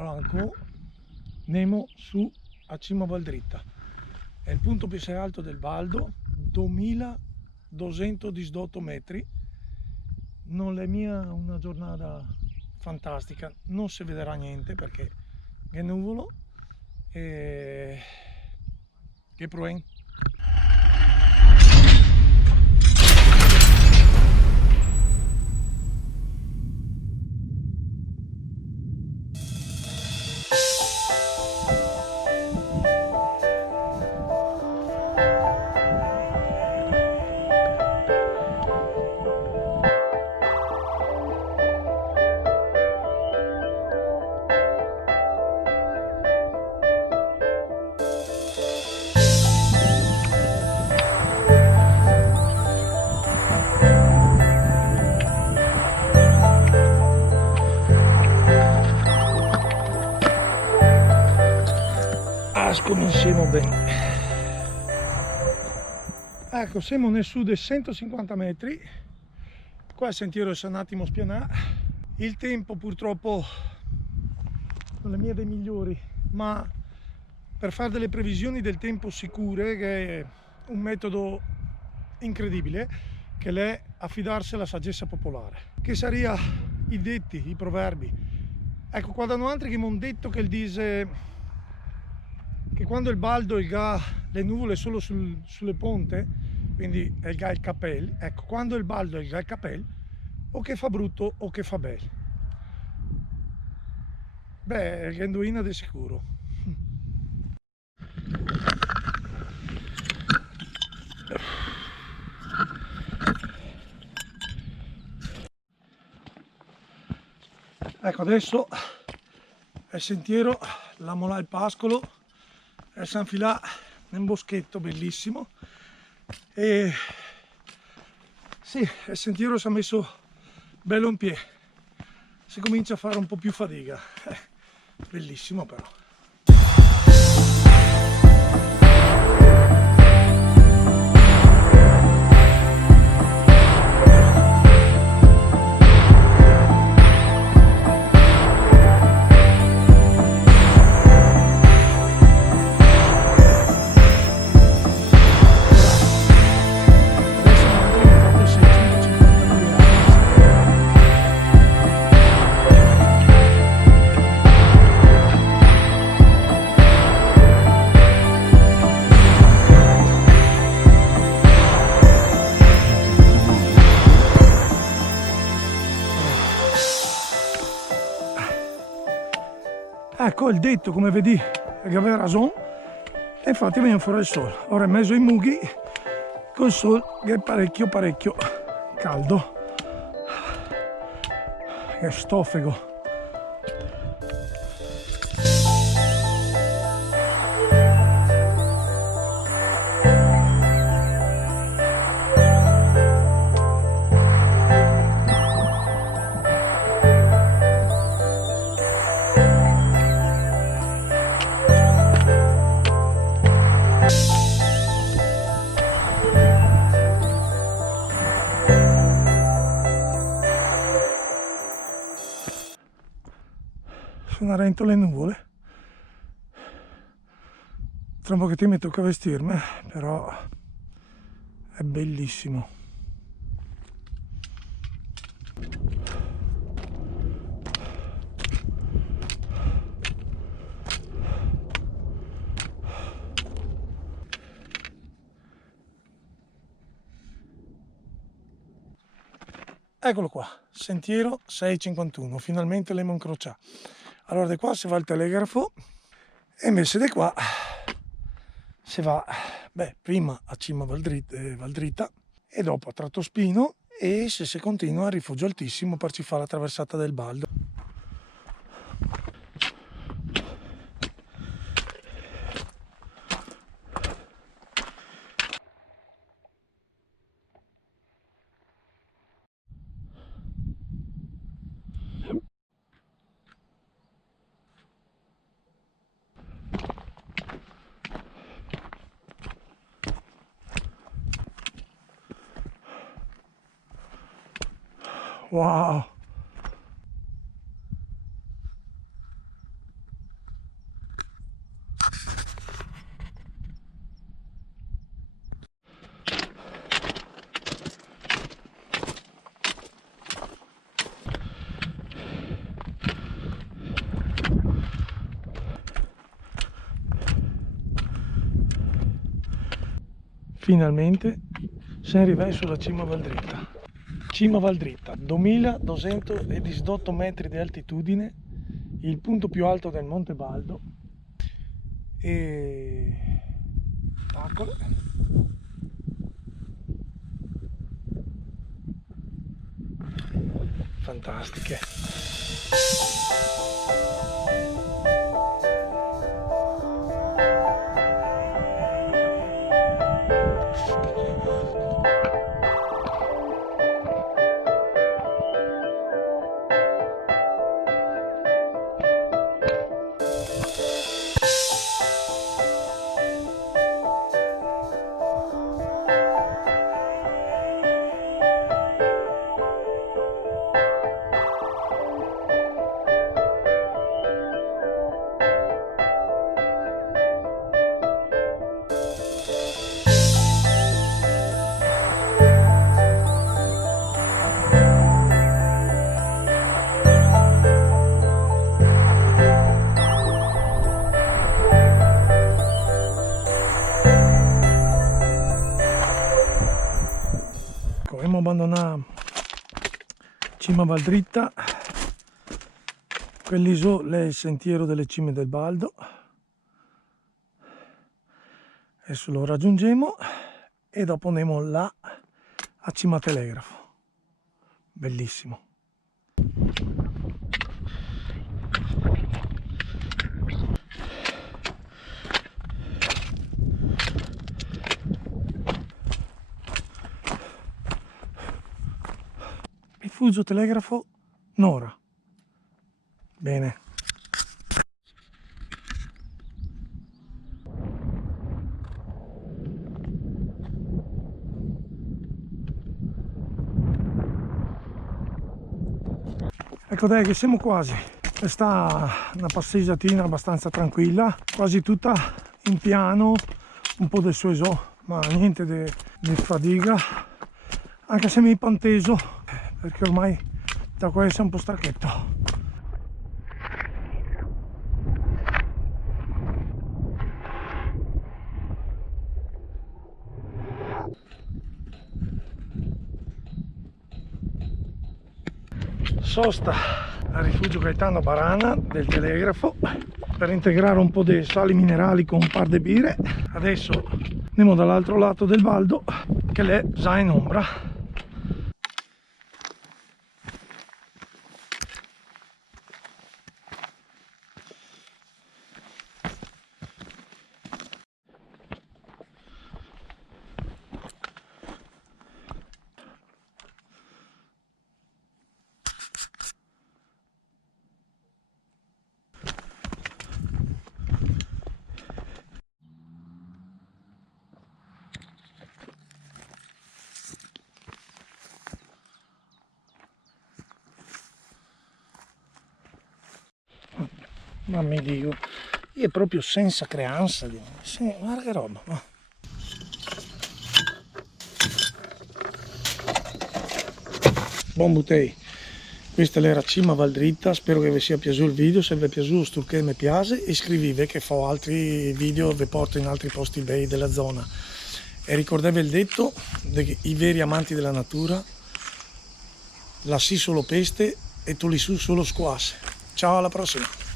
Allora, andiamo su a cima Val Dritta. È il punto più alto del Valdo, 2218 metri. Non è mia una giornata fantastica, non si vedrà niente perché è nuvolo e che proven. Cominciamo bene. Ecco, siamo nel su dei 150 metri. Qua il sentiero è un attimo spianato. Il tempo purtroppo non è mia dei migliori, ma per fare delle previsioni del tempo sicure, che è un metodo incredibile, che è affidarsi alla saggezza popolare, che saria i detti, i proverbi. Ecco, qua danno altri che mi hanno detto che il dice che quando il baldo il ga le nuvole solo sulle ponte, quindi il ga il capello, ecco, quando il baldo il ga il capello, o che fa brutto o che fa bello. Beh, è indoina di sicuro. Ecco, adesso è il sentiero, la Mola al Pascolo, e si infila nel boschetto bellissimo. E sì, il sentiero si è messo bello in piedi, si comincia a fare un po' più fatica, bellissimo però. Ecco il detto, come vedi, che aveva ragione, e infatti viene fuori il sole. Ora è mezzo in mughi, col sole che è parecchio caldo, è stoffico. Sono rento le nuvole, tra un pochettino mi tocca vestirmi, però è bellissimo. Eccolo qua, sentiero 651, finalmente l'abbiamo incrociato. Allora da qua si va al telegrafo e invece da qua si va, prima a cima Val Dritta e dopo a Trattospino, e se si continua a Rifugio Altissimo per ci fare la traversata del Baldo. Wow! Finalmente siamo arrivati sulla cima Val Dritta. Cima Val Dritta, 2218 metri di altitudine, il punto più alto del Monte Baldo. E eccole. Fantastiche. Abbiamo abbandonato cima Val Dritta, quell'isola è il sentiero delle cime del Baldo. Adesso lo raggiungiamo e dopo andiamo là a Cima Telegrafo, bellissimo. Rifugio telegrafo Nora. Bene. Ecco dai che siamo quasi. Questa è una passeggiatina abbastanza tranquilla, quasi tutta in piano, un po' del sueso, ma niente di fatiga, anche se mi panteso perché ormai da qua è un po' stacchetto. Sosta al rifugio Gaetano Barana del telegrafo per integrare un po' dei sali minerali con un par di birre. Adesso andiamo dall'altro lato del Baldo che è già in ombra. Ma mi dico, io è proprio senza creanza, guarda che roba. No? Buon butei, questa era Cima Val Dritta, spero che vi sia piaciuto il video, se vi è piaciuto sturché mi piace, iscrivetevi che fa altri video, vi porto in altri posti bei della zona. E ricordatevi il detto, i veri amanti della natura, lassì solo peste e tu lì su solo squasse. Ciao, alla prossima!